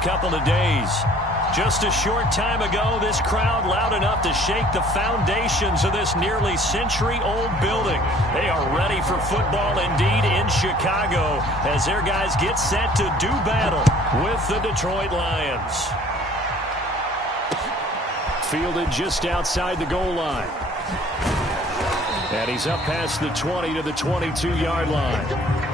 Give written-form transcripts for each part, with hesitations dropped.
last couple of days. Just a short time ago, this crowd loud enough to shake the foundations of this nearly century-old building. They are ready for football indeed in Chicago as their guys get set to do battle with the Detroit Lions. Fielded just outside the goal line. And he's up past the 20 to the 22-yard line.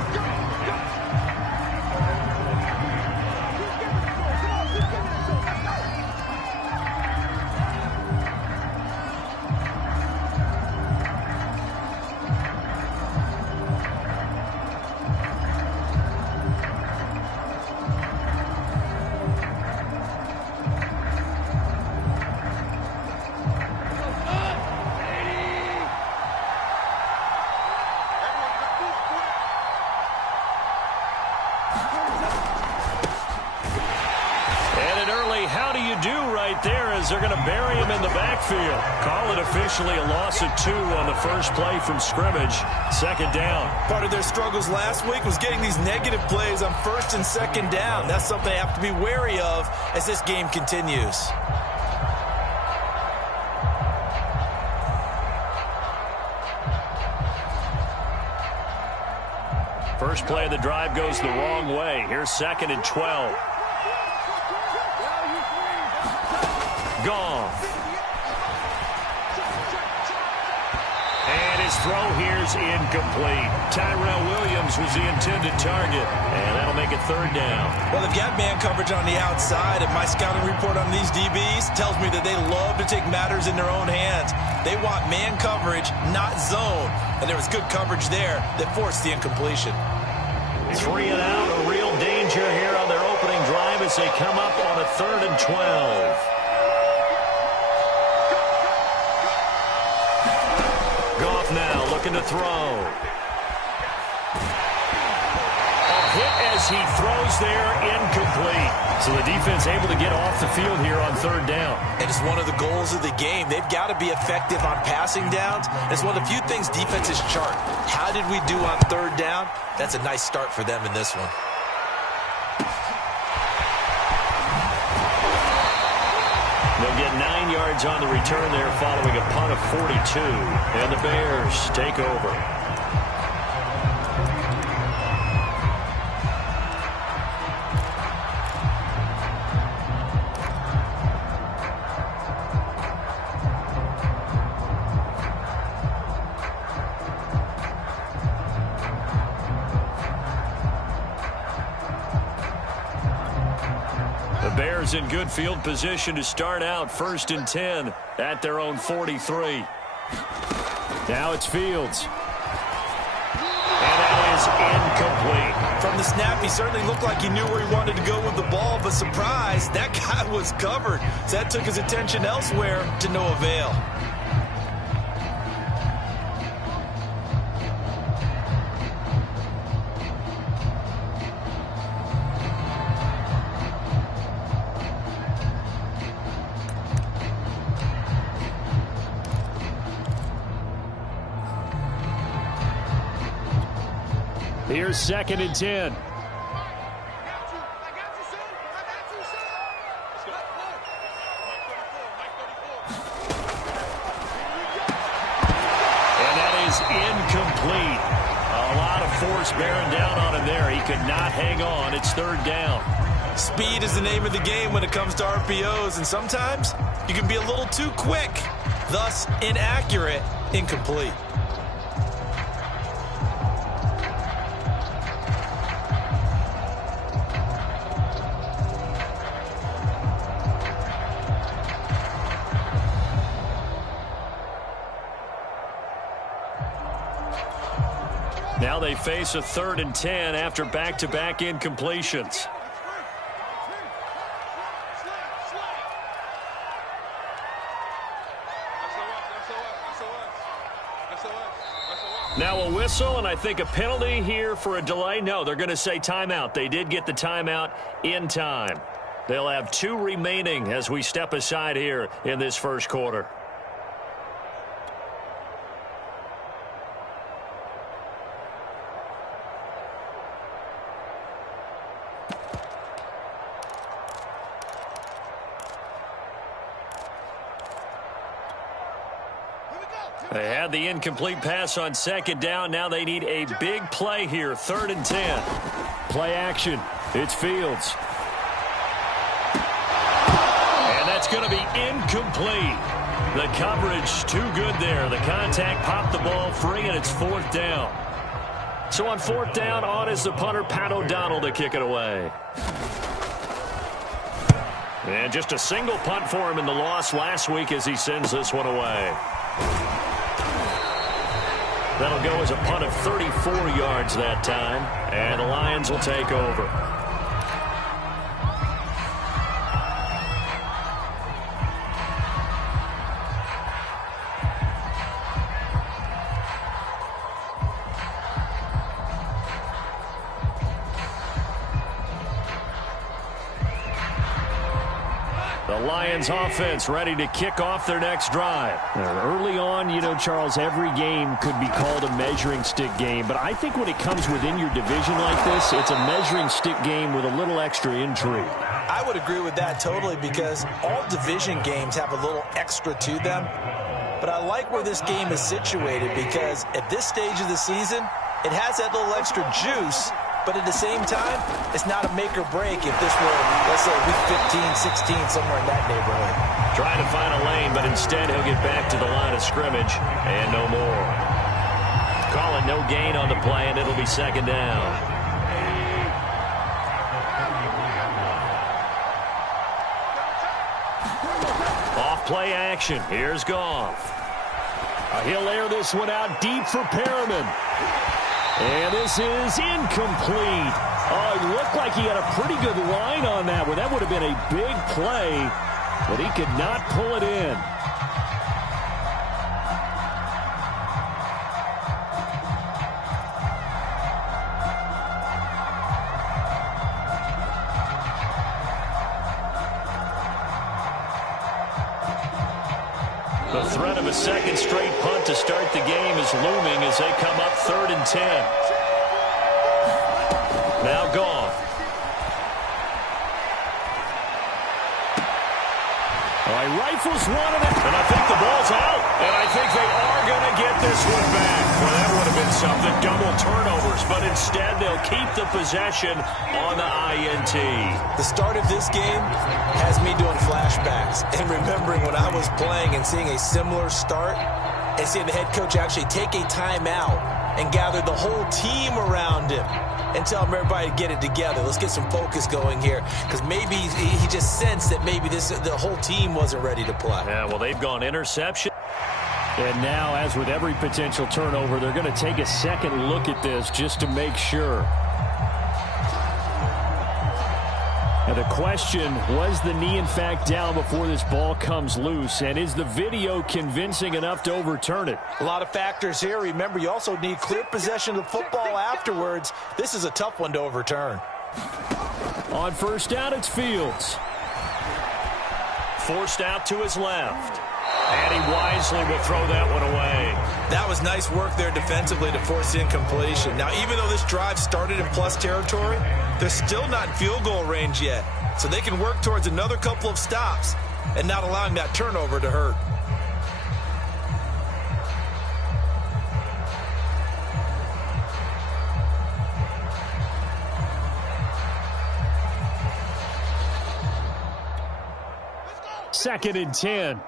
They're going to bury him in the backfield. Call it officially a loss of 2 on the first play from scrimmage. Second down. Part of their struggles last week was getting these negative plays on first and second down. That's something they have to be wary of as this game continues. First play of the drive goes the wrong way. Here's 2nd and 12. Gone. And his throw here's incomplete. Tyrell Williams was the intended target, and that'll make it 3rd down. Well, they've got man coverage on the outside, and my scouting report on these DBs tells me that they love to take matters in their own hands. They want man coverage, not zone, and there was good coverage there that forced the incompletion. 3 and out, a real danger here on their opening drive as they come up on a 3rd and 12. Now looking to throw. A hit as he throws there, incomplete. So the defense able to get off the field here on 3rd down. And it's one of the goals of the game. They've got to be effective on passing downs. It's one of the few things defenses chart. How did we do on 3rd down? That's a nice start for them in this one. They'll get 9 yards on the return there following a punt of 42. And the Bears take over. In good field position to start out 1st and 10 at their own 43. Now it's Fields. And that is incomplete. From the snap, he certainly looked like he knew where he wanted to go with the ball, but surprise, that guy was covered. So that took his attention elsewhere to no avail. Here's 2nd and 10. And that is incomplete. A lot of force bearing down on him there. He could not hang on. It's 3rd down. Speed is the name of the game when it comes to RPOs, and sometimes you can be a little too quick, thus inaccurate, incomplete. Now they face a 3rd and 10 after back-to-back incompletions. Now a whistle, and I think a penalty here for a delay. No, they're going to say timeout. They did get the timeout in time. They'll have 2 remaining as we step aside here in this first quarter. They had the incomplete pass on second down. Now they need a big play here, 3rd and 10. Play action. It's Fields. And that's going to be incomplete. The coverage too good there. The contact popped the ball free, and it's 4th down. So on 4th down, on is the punter, Pat O'Donnell, to kick it away. And just a single punt for him in the loss last week as he sends this one away. That'll go as a punt of 34 yards that time, and the Lions will take over. The Lions offense ready to kick off their next drive. Early on, you know, Charles, every game could be called a measuring stick game. But I think when it comes within your division like this, it's a measuring stick game with a little extra intrigue. I would agree with that totally because all division games have a little extra to them. But I like where this game is situated because at this stage of the season, it has that little extra juice. But at the same time, it's not a make or break if this were, let's say, week 15, 16, somewhere in that neighborhood. Trying to find a lane, but instead he'll get back to the line of scrimmage and no more. Call it no gain on the play, and it'll be 2nd down. Off play action. Here's Goff. He'll air this one out deep for Perriman. And this is incomplete. Oh, it looked like he had a pretty good line on that one. That would have been a big play, but he could not pull it in. The threat of a second straight punt to start the game is looming as they come up 3rd and 10. Now Goff. He rifles one of it, and I think the ball's out. And I think they are going to get this one back. Well, that would have been something, double turnovers, but instead they'll keep the possession on the INT. The start of this game has me doing flashbacks and remembering when I was playing and seeing a similar start and seeing the head coach actually take a timeout and gather the whole team around him and tell everybody to get it together. Let's get some focus going here because maybe he just sensed that maybe the whole team wasn't ready to play. Yeah, well, they've gone interception. And now, as with every potential turnover, they're going to take a second look at this just to make sure. And the question, was the knee in fact down before this ball comes loose? And is the video convincing enough to overturn it? A lot of factors here. Remember, you also need clear possession of the football afterwards. This is a tough one to overturn. On 1st down, it's Fields. Forced out to his left. And he wisely will throw that one away. That was nice work there defensively to force the incompletion. Now, even though this drive started in plus territory, they're still not in field goal range yet. So they can work towards another couple of stops and not allowing that turnover to hurt. Second and 10.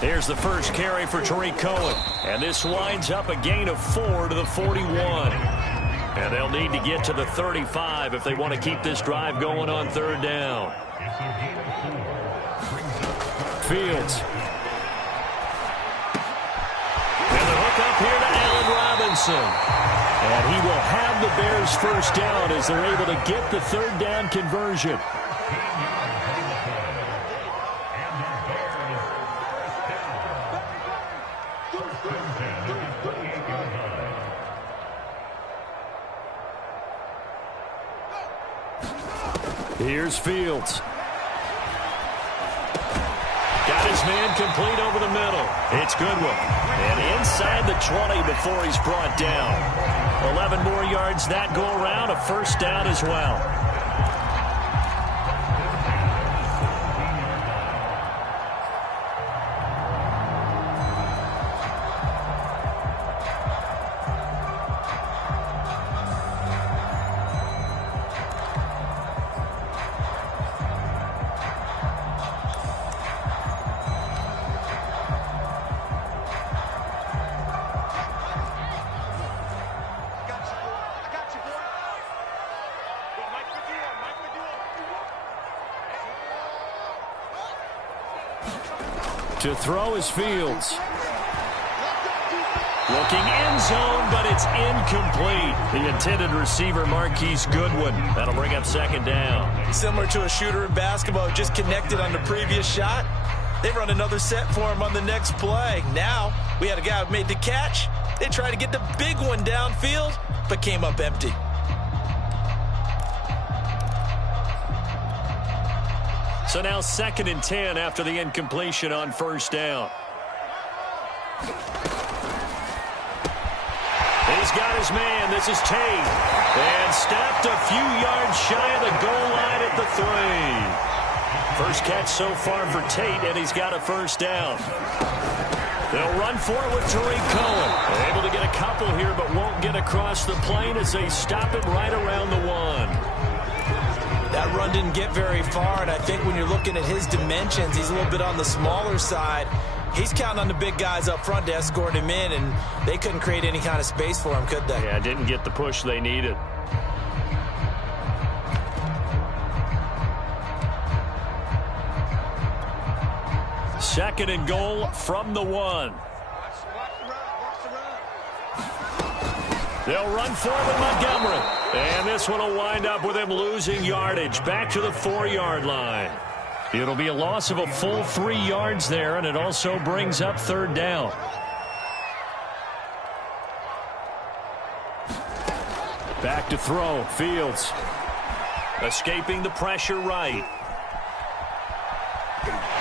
Here's the first carry for Tariq Cohen. And this winds up a gain of 4 to the 41. And they'll need to get to the 35 if they want to keep this drive going on 3rd down. Fields. And the hook up here to Allen Robinson. And he will have the Bears first down as they're able to get the 3rd down conversion. Here's Fields. Got his man complete over the middle. It's Goodwin. And inside the 20 before he's brought down. 11 more yards that go around, a first down as well. To throw is Fields. Looking end zone, but it's incomplete. The intended receiver, Marquise Goodwin. That'll bring up second down. Similar to a shooter in basketball, just connected on the previous shot. They run another set for him on the next play. Now, we had a guy who made the catch. They tried to get the big one downfield, but came up empty. So now 2nd and 10 after the incompletion on first down. He's got his man. This is Tate. And stopped a few yards shy of the goal line at the 3. First catch so far for Tate, and he's got a first down. They'll run for it with Tariq Cohen. Able to get a couple here, but won't get across the plane as they stop it right around the 1. That run didn't get very far, and I think when you're looking at his dimensions, he's a little bit on the smaller side. He's counting on the big guys up front to escort him in, and they couldn't create any kind of space for him, could they? Yeah, didn't get the push they needed. Second and goal from the 1. They'll run forward with Montgomery. And this one will wind up with him losing yardage back to the 4-yard line. It'll be a loss of a full 3 yards there, and it also brings up third down. Back to throw. Fields. Escaping the pressure right.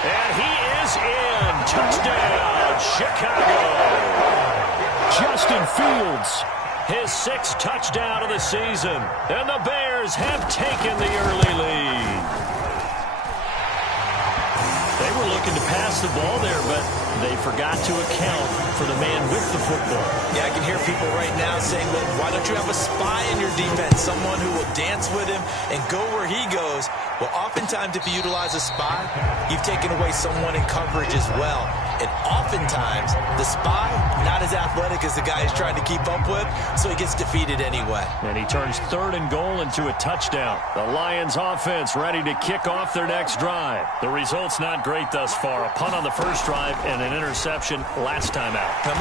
And he is in. Touchdown, Chicago. Justin Fields. His 6th touchdown of the season. And the Bears have taken the early lead. They were looking to pass the ball there, but they forgot to account for the man with the football. Yeah, I can hear people right now saying, well, why don't you have a spy in your defense, someone who will dance with him and go where he goes? Well, oftentimes if you utilize a spy, you've taken away someone in coverage as well. And oftentimes, the spy, not as athletic as the guy he's trying to keep up with, so he gets defeated anyway. And he turns 3rd and goal into a touchdown. The Lions offense ready to kick off their next drive. The result's not great thus far. A punt on the first drive and an interception last time out. And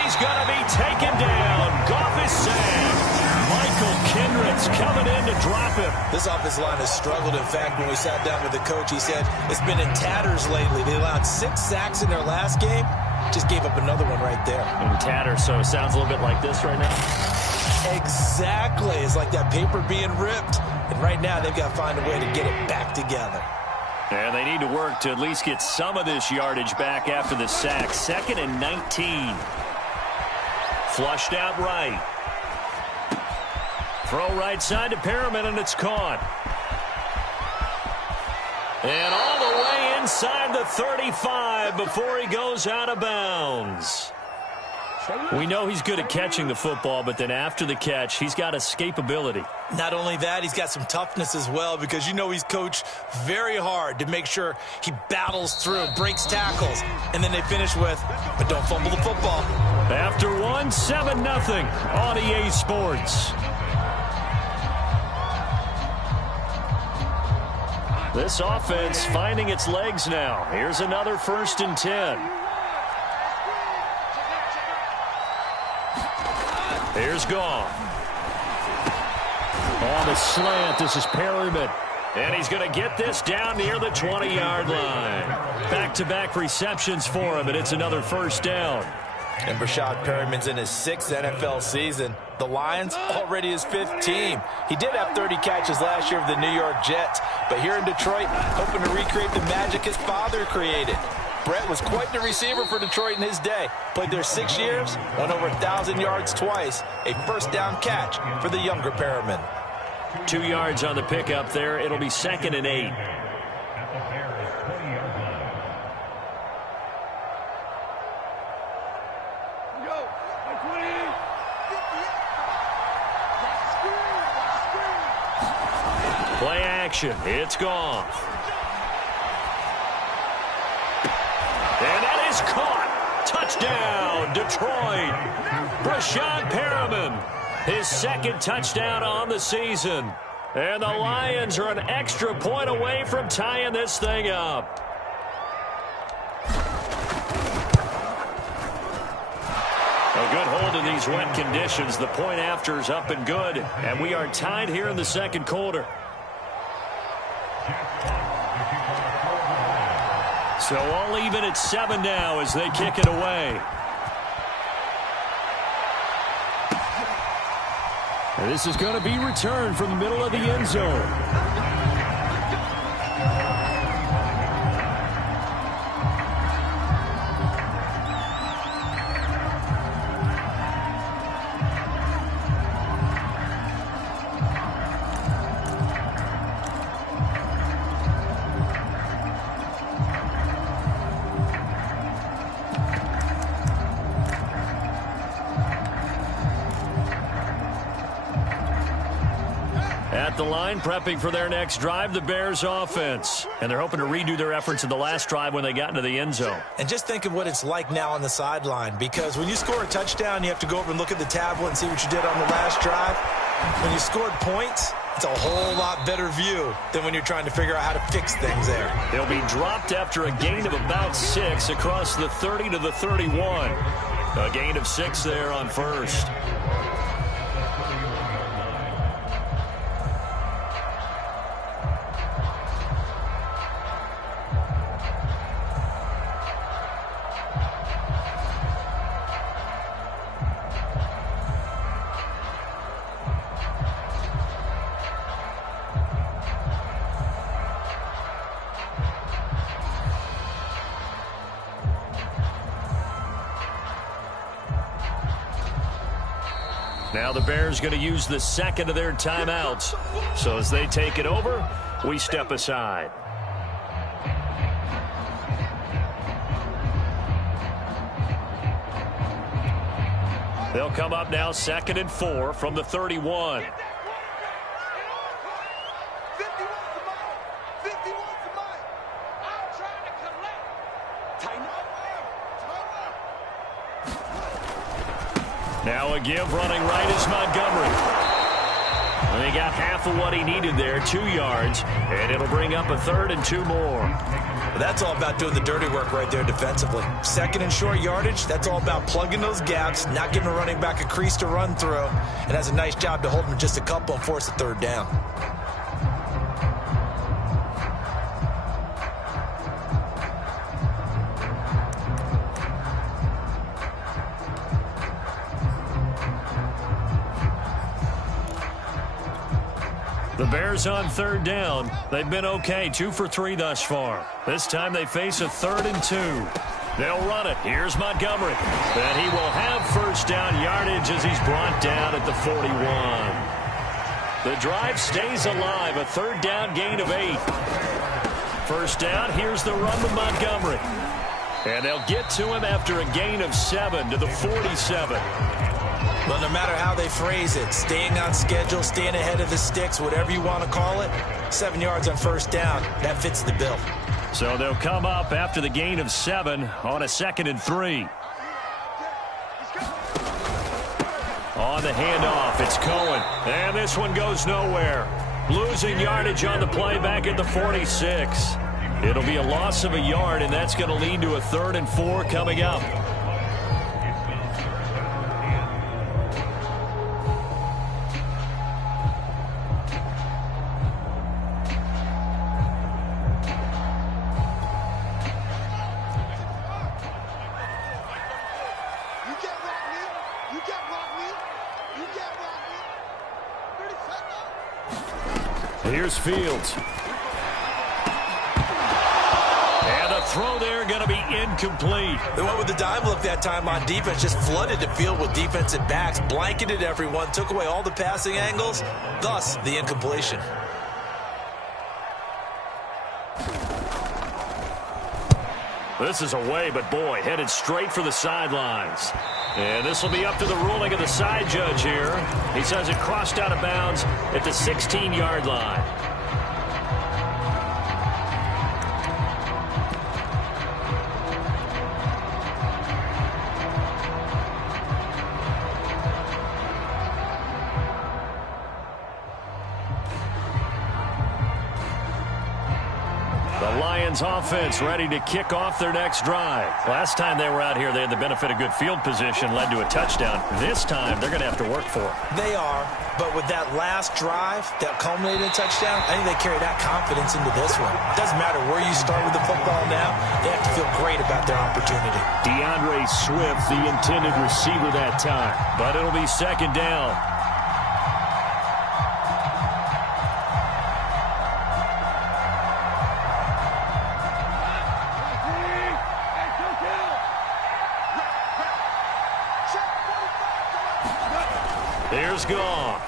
he's going to be taken down. Goff is sacked. Michael Kendrick's coming in to drop him. This offensive line has struggled. In fact, when we sat down with the coach, he said it's been in tatters lately. They allowed 6 sacks in their last game. Just gave up another one right there. In tatters, so it sounds a little bit like this right now. Exactly. It's like that paper being ripped. And right now, they've got to find a way to get it back together. And they need to work to at least get some of this yardage back after the sack. 2nd and 19. Flushed out right. Throw right side to Perriman, and it's caught. And all the way inside the 35 before he goes out of bounds. We know he's good at catching the football, but then after the catch, he's got escapability. Not only that, he's got some toughness as well, because you know he's coached very hard to make sure he battles through, breaks tackles, and then they finish with, but don't fumble the football. After 1, 7-0 on EA Sports. This offense finding its legs now. Here's another 1st and 10. Here's Goff. On the slant, this is Perriman. And he's going to get this down near the 20-yard line. Back-to-back receptions for him, and it's another first down. And Brashad Perriman's in his 6th NFL season. The Lions already his 5th team. He did have 30 catches last year with the New York Jets, but here in Detroit, hoping to recreate the magic his father created. Brett was quite the receiver for Detroit in his day. Played there 6 years, won over 1,000 yards twice. A first down catch for the younger Perriman. 2 yards on the pickup there. It'll be 2nd and 8. Play action. It's gone. And that is caught. Touchdown, Detroit. Brashad Perriman, his 2nd touchdown on the season. And the Lions are an extra point away from tying this thing up. A good hold in these wet conditions. The point after is up and good. And we are tied here in the 2nd quarter. So all even at 7 now as they kick it away. And this is going to be returned from the middle of the end zone. At the line, prepping for their next drive, the Bears offense. And they're hoping to redo their efforts in the last drive when they got into the end zone. And just think of what it's like now on the sideline, because when you score a touchdown, you have to go over and look at the tablet and see what you did on the last drive. When you scored points, it's a whole lot better view than when you're trying to figure out how to fix things there. They'll be dropped after a gain of about 6 across the 30 to the 31. A gain of 6 there on first. Now the Bears going to use the 2nd of their timeouts. So as they take it over, we step aside. They'll come up now 2nd and 4 from the 31. Now a give running right is Montgomery. And he got half of what he needed there, 2 yards, and it'll bring up a 3rd and 2 more. Well, that's all about doing the dirty work right there defensively. 2nd and short yardage, that's all about plugging those gaps, not giving a running back a crease to run through, and has a nice job to hold him just a couple and force a 3rd down. The Bears on 3rd down. They've been okay, 2 for 3 thus far. This time they face a 3rd and 2. They'll run it. Here's Montgomery. And he will have first down yardage as he's brought down at the 41. The drive stays alive, a 3rd down gain of 8. First down, here's the run with Montgomery. And they'll get to him after a gain of 7 to the 47. Well, no matter how they phrase it, staying on schedule, staying ahead of the sticks, whatever you want to call it, 7 yards on first down, that fits the bill. So they'll come up after the gain of 7 on a 2nd and 3. On the handoff, it's Cohen. And this one goes nowhere. Losing yardage on the play back at the 46. It'll be a loss of a yard, and that's going to lead to a 3rd and 4 coming up. Here's Fields. And the throw there going to be incomplete. They went with the dive look that time on defense, just flooded the field with defensive backs, blanketed everyone, took away all the passing angles, thus the incompletion. This is away, but boy, headed straight for the sidelines. And this will be up to the ruling of the side judge here. He says it crossed out of bounds at the 16-yard line. Offense ready to kick off their next drive. Last time they were out here, they had the benefit of good field position, led to a touchdown. This time, they're going to have to work for it. They are, but with that last drive that culminated in a touchdown, I think they carry that confidence into this one. It doesn't matter where you start with the football now. They have to feel great about their opportunity. DeAndre Swift, the intended receiver that time, but it'll be second down. Here's Goff.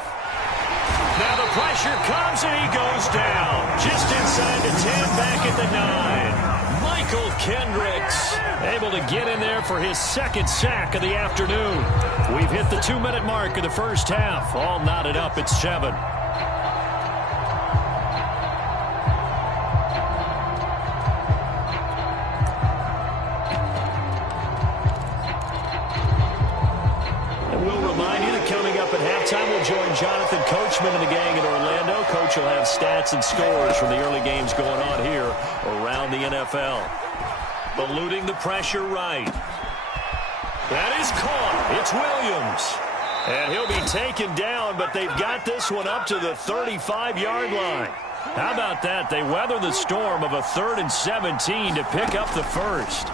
Now the pressure comes and he goes down. Just inside the 10, back at the 9. Michael Kendricks able to get in there for his second sack of the afternoon. We've hit the 2-minute mark of the first half. All knotted up at 7. We'll join Jonathan Coachman and the gang in Orlando. Coach will have stats and scores from the early games going on here around the NFL. Eluding the pressure right. That is caught. It's Williams. And he'll be taken down, but they've got this one up to the 35-yard line. How about that? They weather the storm of a 3rd and 17 to pick up the first.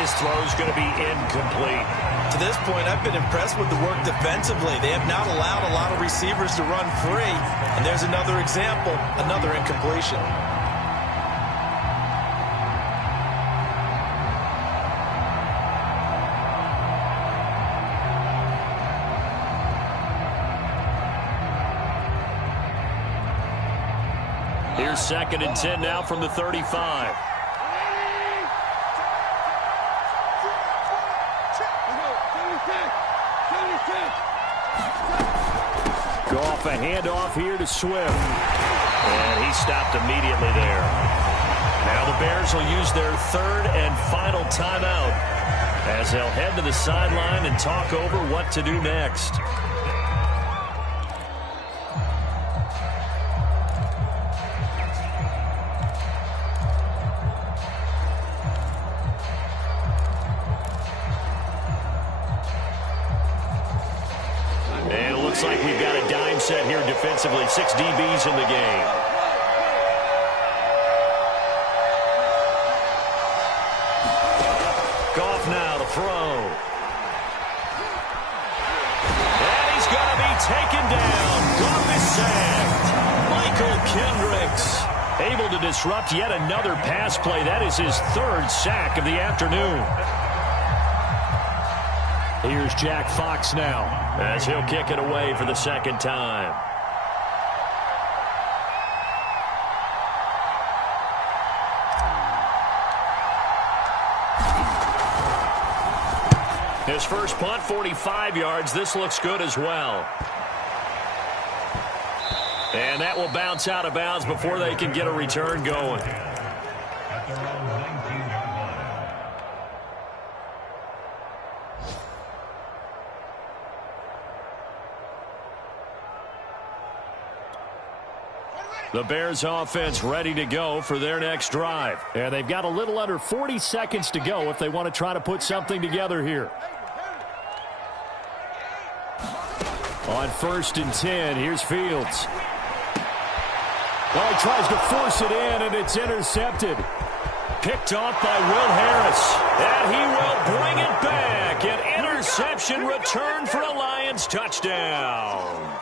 His throw's going to be incomplete. To this point, I've been impressed with the work defensively. They have not allowed a lot of receivers to run free. And there's another example, another incompletion. Here's 2nd and 10 now from the 35. Goff, a handoff here to Swift. And he stopped immediately there. Now the Bears will use their 3rd and final timeout as they'll head to the sideline and talk over what to do next. Looks like we've got a dime set here defensively. 6 DBs in the game. Goff now to throw. And he's going to be taken down. Goff is sacked. Michael Kendricks able to disrupt yet another pass play. That is his 3rd sack of the afternoon. Here's Jack Fox now as he'll kick it away for the 2nd time. His first punt, 45 yards. This looks good as well. And that will bounce out of bounds before they can get a return going. The Bears offense ready to go for their next drive. And they've got a little under 40 seconds to go if they want to try to put something together here. On 1st and 10, here's Fields. Oh, he tries to force it in, and it's intercepted. Picked off by Will Harris. And he will bring it back. An interception return for a Lions touchdown.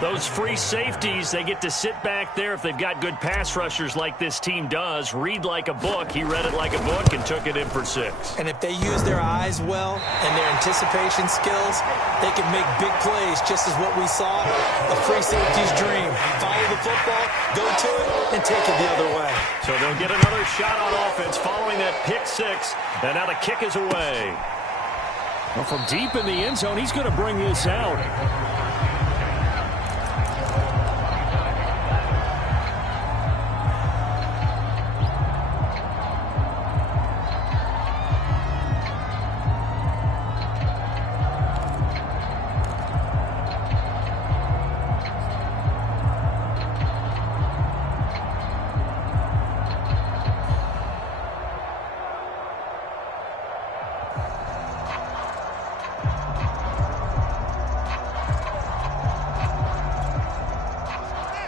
Those free safeties, they get to sit back there if they've got good pass rushers like this team does. Read like a book. He read it like a book and took it in for 6. And if they use their eyes well and their anticipation skills, they can make big plays, just as what we saw. A free safety's dream. Follow the football, go to it, and take it the other way. So they'll get another shot on offense following that pick 6. And now the kick is away. Well, from deep in the end zone, he's going to bring this out.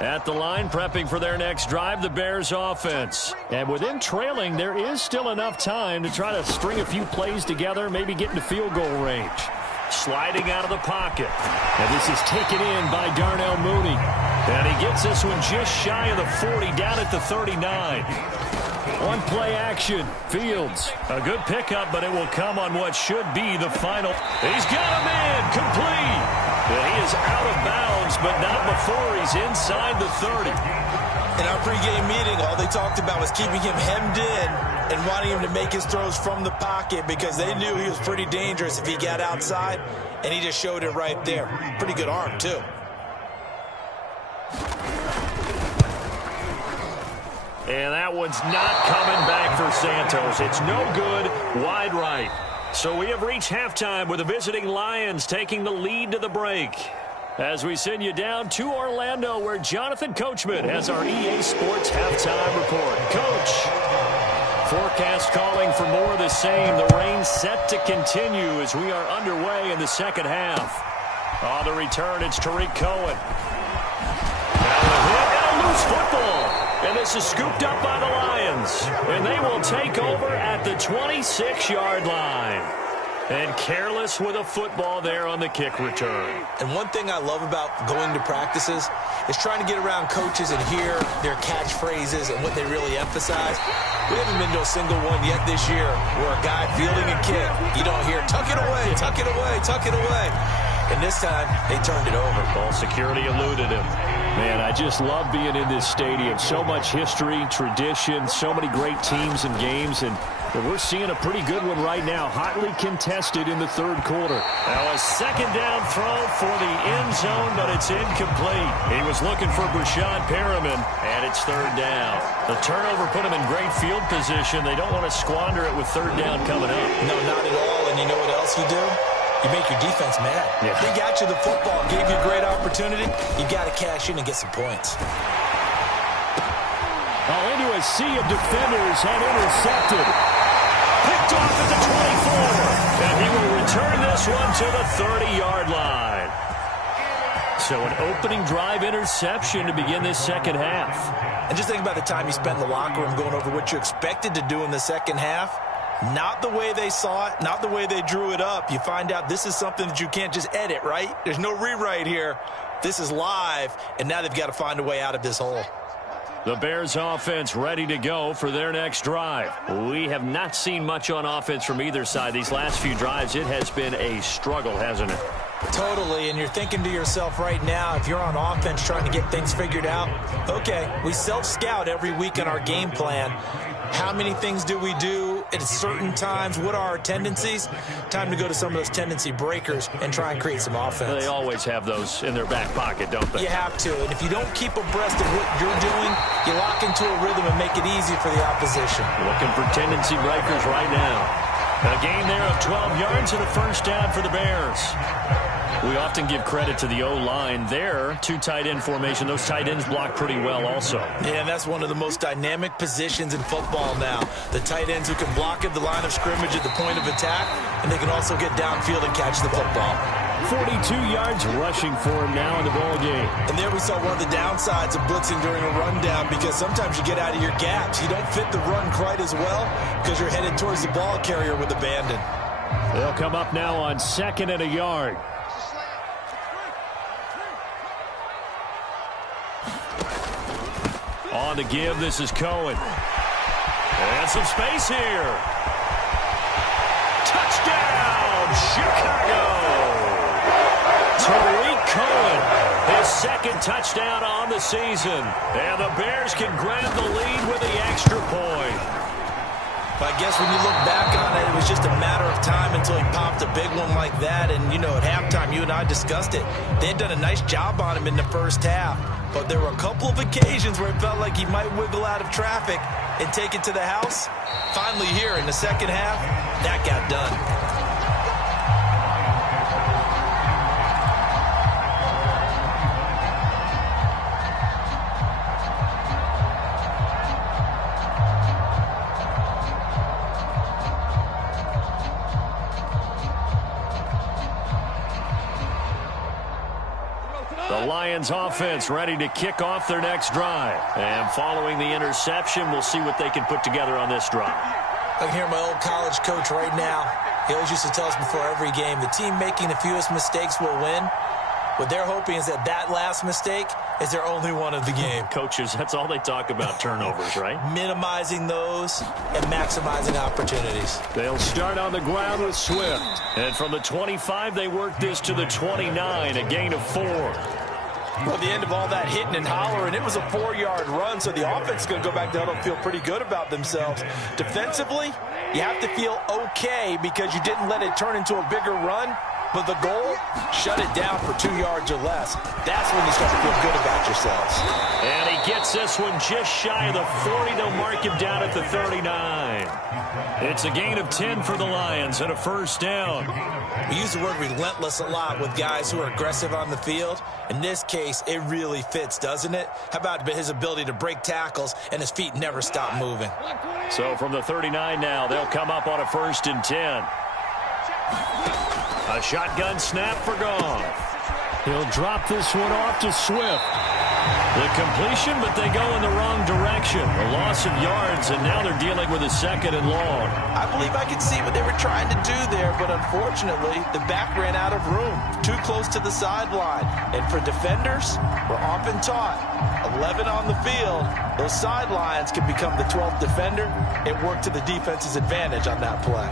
At the line, prepping for their next drive, the Bears offense. And with them trailing, there is still enough time to try to string a few plays together, maybe get into field goal range. Sliding out of the pocket. And this is taken in by Darnell Mooney. And he gets this one just shy of the 40, down at the 39. On play action, Fields. A good pickup, but it will come on what should be the final. He's got him in, complete. And he is out of bounds, but not before he's inside the 30. In our pregame meeting, all they talked about was keeping him hemmed in and wanting him to make his throws from the pocket because they knew he was pretty dangerous if he got outside, and he just showed it right there. Pretty good arm, too. And that one's not coming back for Santos. It's no good, wide right. So we have reached halftime with the visiting Lions taking the lead to the break. As we send you down to Orlando, where Jonathan Coachman has our EA Sports halftime report. Coach, forecast calling for more of the same. The rain set to continue as we are underway in the second half. On the return, it's Tariq Cohen. Now a hit and a loose football. And this is scooped up by the Lions. And they will take over at the 26-yard line. And careless with a football there on the kick return. And one thing I love about going to practices is trying to get around coaches and hear their catchphrases and what they really emphasize. We haven't been to a single one yet this year where a guy fielding a kick, you don't hear, tuck it away, tuck it away, tuck it away. And this time, they turned it over. Ball security eluded him. Man, I just love being in this stadium. So much history, tradition, so many great teams and games, and we're seeing a pretty good one right now. Hotly contested in the third quarter. Now a second down throw for the end zone, but it's incomplete. He was looking for Brashad Perriman, and it's third down. The turnover put him in great field position. They don't want to squander it with third down coming up. No, not at all. And you know what else you do? You make your defense mad. Yeah. They got you the football, gave you a great opportunity. You got to cash in and get some points. Into a sea of defenders and intercepted. Picked off at the 24. And he will return this one to the 30-yard line. So an opening drive interception to begin this second half. And just think about the time you spent in the locker room going over what you expected to do in the second half. Not the way they saw it, not the way they drew it up. You find out this is something that you can't just edit, right? There's no rewrite here. This is live, and now they've got to find a way out of this hole. The Bears offense ready to go for their next drive. We have not seen much on offense from either side. These last few drives, it has been a struggle, hasn't it? Totally, and you're thinking to yourself right now, if you're on offense trying to get things figured out, okay, we self-scout every week on our game plan. How many things do we do at certain times? What are our tendencies? Time to go to some of those tendency breakers and try and create some offense. They always have those in their back pocket, don't they? You have to, and if you don't keep abreast of what you're doing, you lock into a rhythm and make it easy for the opposition. Looking for tendency breakers right now. A gain there of 12 yards and a first down for the Bears. We often give credit to the O-line there. Two tight end formation. Those tight ends block pretty well also. Yeah, and that's one of the most dynamic positions in football now. The tight ends who can block at the line of scrimmage at the point of attack, and they can also get downfield and catch the football. 42 yards rushing for him now in the ball game. And there we saw one of the downsides of blitzing during a rundown, because sometimes you get out of your gaps. You don't fit the run quite as well because you're headed towards the ball carrier with abandon. They'll come up now on 2nd and a yard. On the give, this is Cohen. And some space here. Touchdown, Chicago! Tariq Cohen, his second touchdown on the season. And the Bears can grab the lead with the extra point. But I guess when you look back on it, it was just a matter of time until he popped a big one like that. And, you know, at halftime, you and I discussed it. They had done a nice job on him in the first half. But there were a couple of occasions where it felt like he might wiggle out of traffic and take it to the house. Finally here in the second half, that got done. The Lions offense ready to kick off their next drive. And following the interception, we'll see what they can put together on this drive. I can hear my old college coach right now. He always used to tell us before every game, the team making the fewest mistakes will win. What they're hoping is that that last mistake is their only one of the game. Coaches, that's all they talk about, turnovers, right? Minimizing those and maximizing opportunities. They'll start on the ground with Swift. And from the 25, they work this to the 29, a gain of 4. Well, at the end of all that hitting and hollering, it was a 4-yard run, so the offense is going to go back down and feel pretty good about themselves. Defensively, you have to feel okay because you didn't let it turn into a bigger run. But the goal, shut it down for 2 yards or less. That's when you start to feel good about yourselves. And he gets this one just shy of the 40. They'll mark him down at the 39. It's a gain of 10 for the Lions and a first down. We use the word relentless a lot with guys who are aggressive on the field. In this case, it really fits, doesn't it? How about his ability to break tackles and his feet never stop moving? So from the 39 now, they'll come up on a 1st and 10. A shotgun snap for Goff. He'll drop this one off to Swift. The completion, but they go in the wrong direction. A loss of yards, and now they're dealing with a 2nd and long. I believe I could see what they were trying to do there, but unfortunately, the back ran out of room. Too close to the sideline. And for defenders, we're often taught, 11 on the field, those sidelines can become the 12th defender. It worked to the defense's advantage on that play.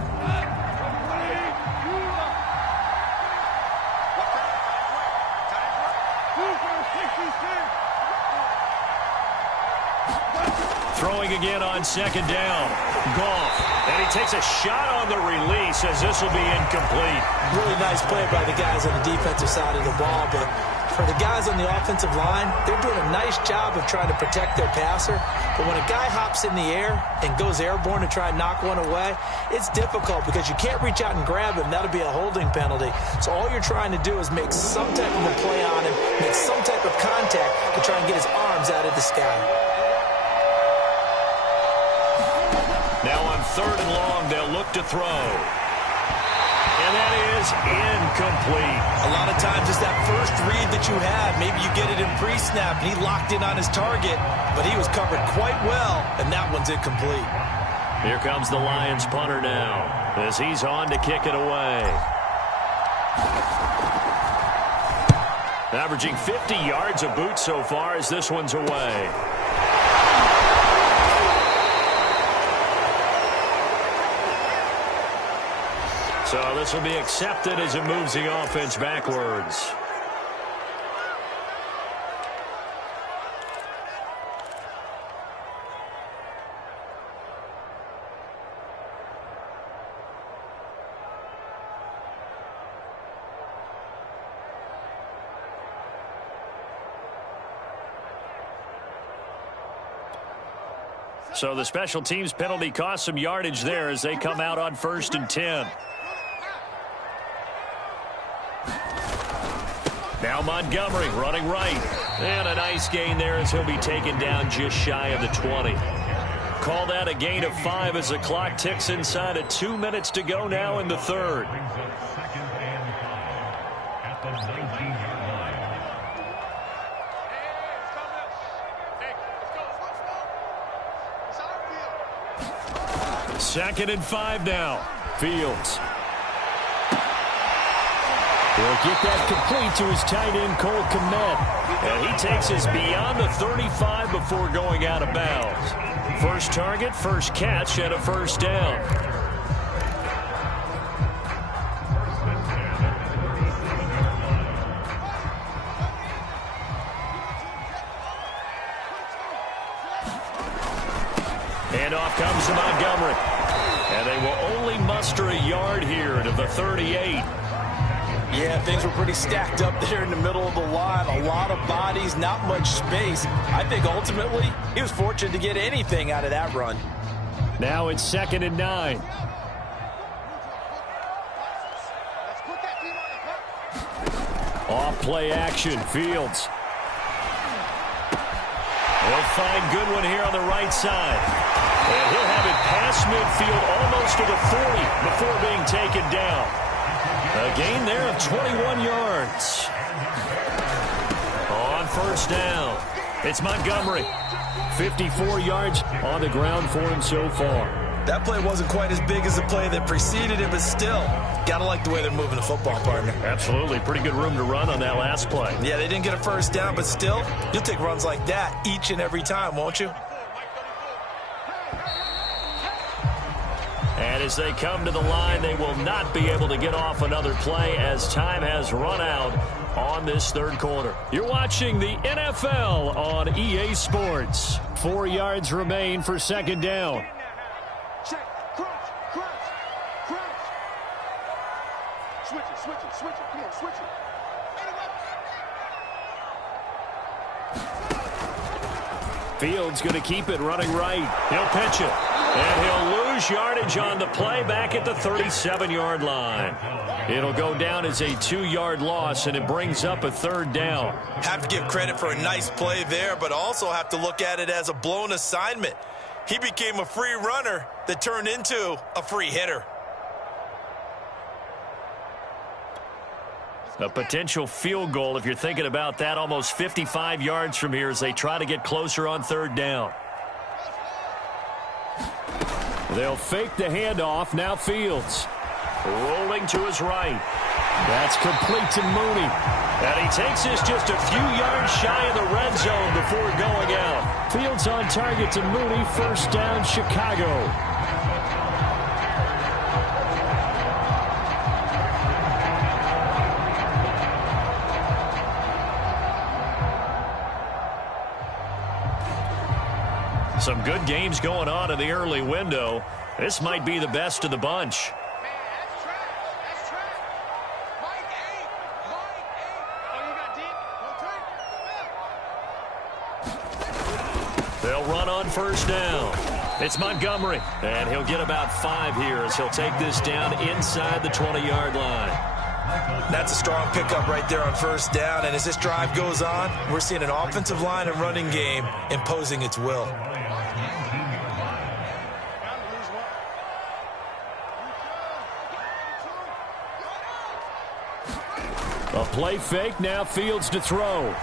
Throwing again on 2nd down. Goff. And he takes a shot on the release as this will be incomplete. Really nice play by the guys on the defensive side of the ball, but for the guys on the offensive line, they're doing a nice job of trying to protect their passer. But when a guy hops in the air and goes airborne to try and knock one away, it's difficult because you can't reach out and grab him. That'll be a holding penalty. So all you're trying to do is make some type of a play on him, make some type of contact to try and get his arms out of the sky. Now on 3rd and long, they'll look to throw. And that is incomplete. A lot of times it's that first read that you had. Maybe you get it in pre-snap, and he locked in on his target, but he was covered quite well, and that one's incomplete. Here comes the Lions punter now as he's on to kick it away. Averaging 50 yards a boot so far as this one's away. So this will be accepted as it moves the offense backwards. So the special teams penalty cost some yardage there as they come out on 1st and 10. Now Montgomery running right. And a nice gain there as he'll be taken down just shy of the 20. Call that a gain of 5 as the clock ticks inside of 2 minutes to go now in the 3rd. Second and 5 now. Fields. He'll get that complete to his tight end, Cole Kmet. And he takes us beyond the 35 before going out of bounds. First target, first catch, and a first down. Handoff comes to Montgomery. And they will only muster a yard here to the 38. Yeah, things were pretty stacked up there in the middle of the line. A lot of bodies, not much space. I think ultimately he was fortunate to get anything out of that run. Now it's 2nd and 9. Off play action, Fields. They'll find Goodwin here on the right side. And he'll have it past midfield almost to the 40 before being taken down. A gain there of 21 yards. On first down, it's Montgomery. 54 yards on the ground for him so far. That play wasn't quite as big as the play that preceded it, but still, got to like the way they're moving the football, partner. Absolutely. Pretty good room to run on that last play. Yeah, they didn't get a first down, but still, you'll take runs like that each and every time, won't you? And as they come to the line, they will not be able to get off another play as time has run out on this third quarter. You're watching the NFL on EA Sports. 4 yards remain for second down. Check, crunch, crunch, crunch. Switch it, come on, switch it. Fields going to keep it running right. He'll pitch it. And he'll lose yardage on the play back at the 37-yard line. It'll go down as a 2-yard loss, and it brings up a third down. Have to give credit for a nice play there, but also have to look at it as a blown assignment. He became a free runner that turned into a free hitter. A potential field goal, if you're thinking about that, almost 55 yards from here as they try to get closer on third down. They'll fake the handoff. Now Fields. Rolling to his right. That's complete to Mooney. And he takes this just a few yards shy of the red zone before going out. Fields on target to Mooney. First down, Chicago. Some good games going on in the early window. This might be the best of the bunch. They'll run on first down. It's Montgomery, and he'll get about 5 here as he'll take this down inside the 20-yard line. That's a strong pickup right there on first down, and as this drive goes on, we're seeing an offensive line and running game imposing its will. A play fake, now Fields to throw.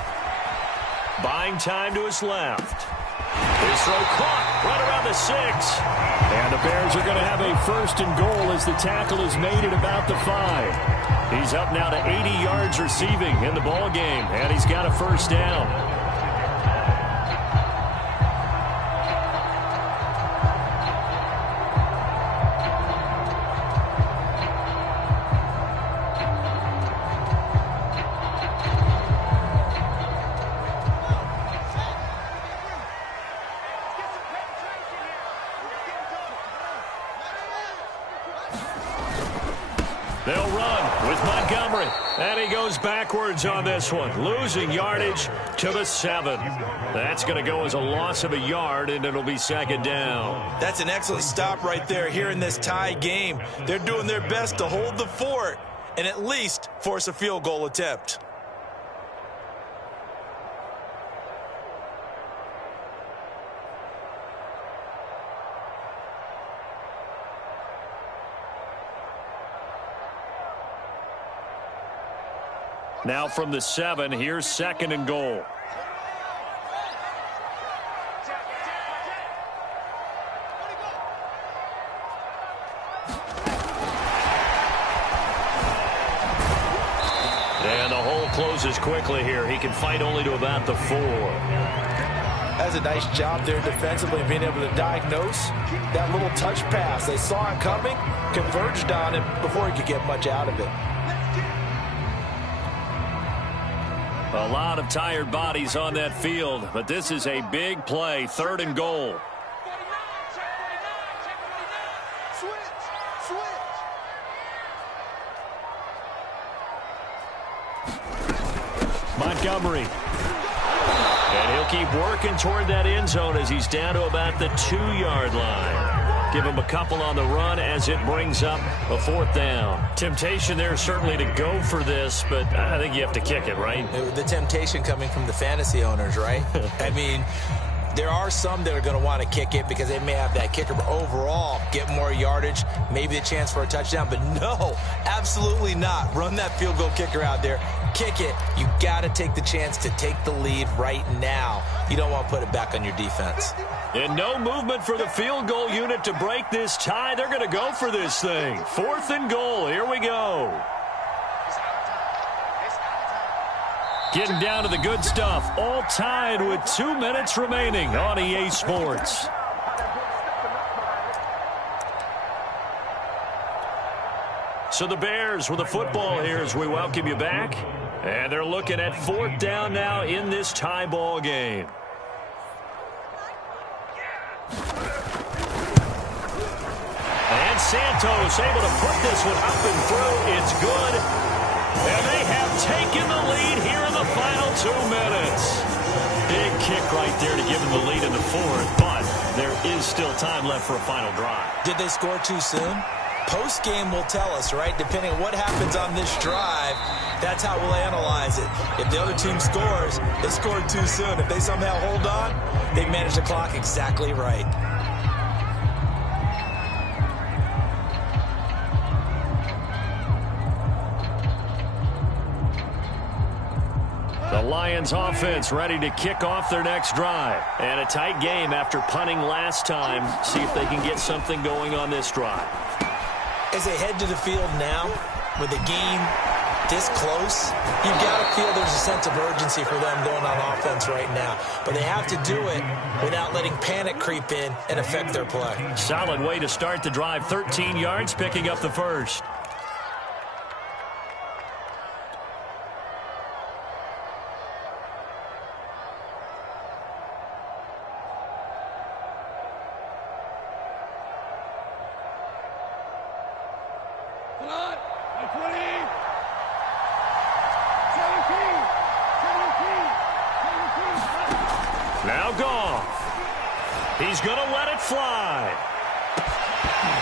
Buying time to his left. His throw caught right around the 6. And the Bears are going to have a first and goal as the tackle is made at about the 5. He's up now to 80 yards receiving in the ball game, and he's got a first down. They'll run with Montgomery. And he goes backwards on this one, losing yardage to the 7. That's going to go as a loss of a yard, and it'll be second down. That's an excellent stop right there here in this tie game. They're doing their best to hold the fort and at least force a field goal attempt. Now from the 7, here's second and goal. closes quickly here. He can fight only to about the 4. That's a nice job there defensively, being able to diagnose that little touch pass. They saw it coming, converged on it before he could get much out of it. A lot of tired bodies on that field, but this is a big play, 3rd and goal. Montgomery. And he'll keep working toward that end zone as he's down to about the 2-yard line. Give him a couple on the run as it brings up a 4th down. Temptation there certainly to go for this, but I think you have to kick it, right? The temptation coming from the fantasy owners, right? I mean, there are some that are going to want to kick it because they may have that kicker, but overall, get more yardage, maybe a chance for a touchdown. But no, absolutely not. Run that field goal kicker out there. Kick it. You got to take the chance to take the lead right now. You don't want to put it back on your defense. And no movement for the field goal unit to break this tie. They're going to go for this thing. 4th and goal. Here we go. Getting down to the good stuff. All tied with 2 minutes remaining on EA Sports. So the Bears with the football here as we welcome you back. And they're looking at 4th down now in this tie ball game. And Santos able to put this one up and through. It's good. And they have taken the lead here in the final 2 minutes. Big kick right there to give them the lead in the 4th, but there is still time left for a final drive. Did they score too soon? Post-game will tell us, right? Depending on what happens on this drive, that's how we'll analyze it. If the other team scores, they scored too soon. If they somehow hold on, they manage the clock exactly right. The Lions offense ready to kick off their next drive. And a tight game after punting last time. See if they can get something going on this drive. As they head to the field now, with the game this close, you've got to feel there's a sense of urgency for them going on offense right now. But they have to do it without letting panic creep in and affect their play. Solid way to start the drive. 13 yards, picking up the first. Now Goff. He's going to let it fly.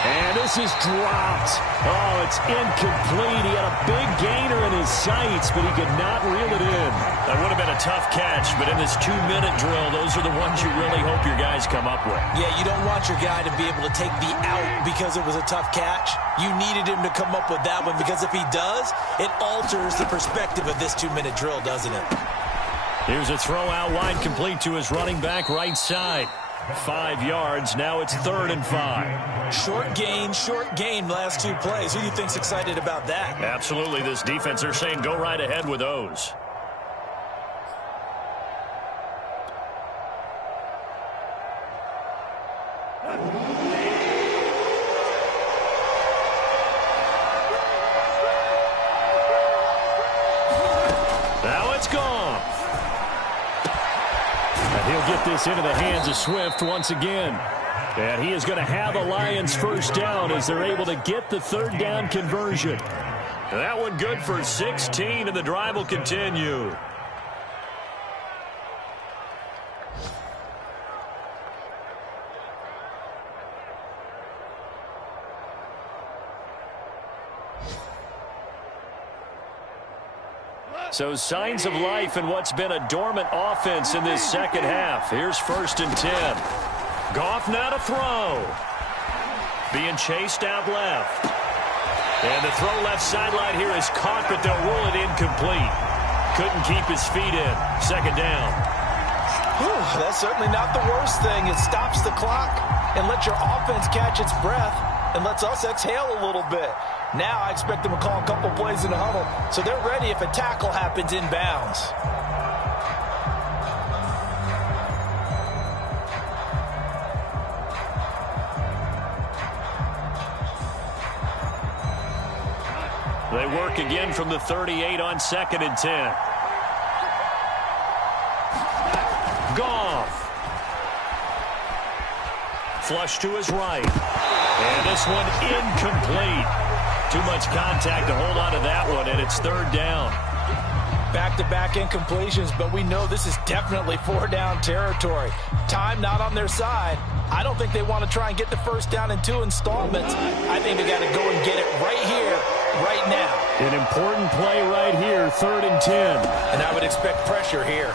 And this is dropped. Oh, it's incomplete. He had a big gainer in his sights, but he could not reel it in. That would have been a tough catch, but in this 2-minute drill, those are the ones you really hope your guys come up with. Yeah, you don't want your guy to be able to take the out because it was a tough catch. You needed him to come up with that one because if he does, it alters the perspective of this 2-minute drill, doesn't it? Here's a throw out wide, complete to his running back right side. 5 yards. Now it's 3rd and 5. Short gain last 2 plays. Who do you think's excited about that? Absolutely. This defense, they're saying go right ahead with those. Now it's gone. And he'll get this into the hands of Swift once again. And he is going to have the Lions first down as they're able to get the 3rd down conversion. That one good for 16, and the drive will continue. So signs of life in what's been a dormant offense in this second half. Here's 1st and 10. Goff now to throw. Being chased out left. And the throw left sideline here is caught, but they'll rule it incomplete. Couldn't keep his feet in. 2nd down. Whew, that's certainly not the worst thing. It stops the clock and lets your offense catch its breath and lets us exhale a little bit. Now I expect them to call a couple plays in the huddle, so they're ready if a tackle happens inbounds. They work again from the 38 on 2nd and 10. Goff. Flush to his right. And this one incomplete. Too much contact to hold on to that one, and it's 3rd down. Back-to-back incompletions, but we know this is definitely 4-down territory. Time not on their side. I don't think they want to try and get the first down in 2 installments. I think they got to go and get it right here, right now. An important play right here, 3rd and 10. And I would expect pressure here.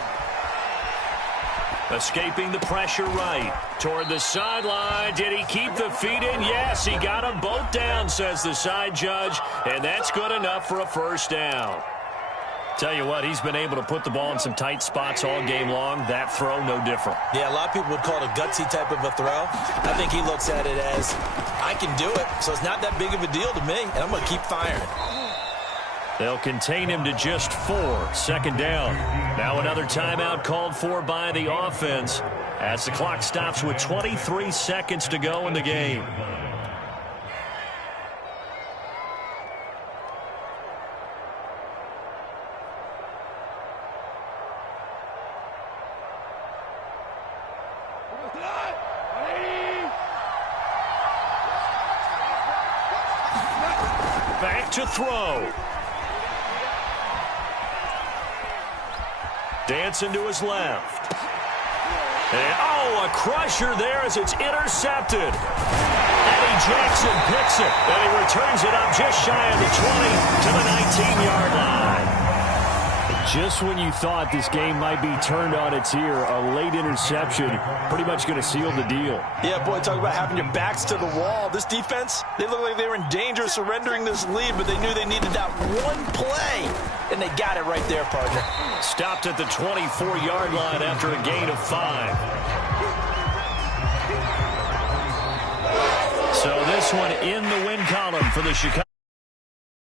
Escaping the pressure right. Toward the sideline. Did he keep the feet in? Yes, he got them both down, says the side judge. And that's good enough for a first down. Tell you what, he's been able to put the ball in some tight spots all game long. That throw, no different. Yeah, a lot of people would call it a gutsy type of a throw. I think he looks at it as, I can do it, so it's not that big of a deal to me, and I'm going to keep firing. They'll contain him to just 4. 2nd down. Now another timeout called for by the offense as the clock stops with 23 seconds to go in the game. Back to throw. Dancing to his left. And, a crusher there as it's intercepted. Eddie Jackson picks it, and he returns it up just shy of the 20 to the 19-yard line. Just when you thought this game might be turned on its ear, a late interception pretty much going to seal the deal. Yeah, boy, talk about having your backs to the wall. This defense, they look like they were in danger of surrendering this lead, but they knew they needed that one play, and they got it right there, partner. Stopped at the 24-yard line after a gain of 5. So this one in the win column for the Chicago.